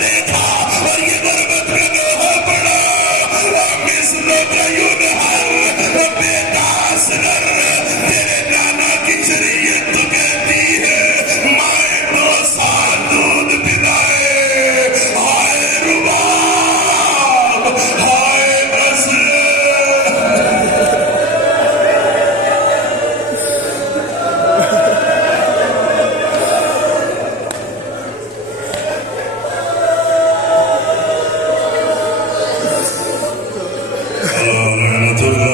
دیکھا اور یہ غربت کا لوہا پڑا کس لوگ یونہر بیٹا اصغر تیرے نانا کی شریعت تو کہتی ہے مائیں 2 سال دودھ پلائے ہائے رباب ہائے غزل لعنت اللہ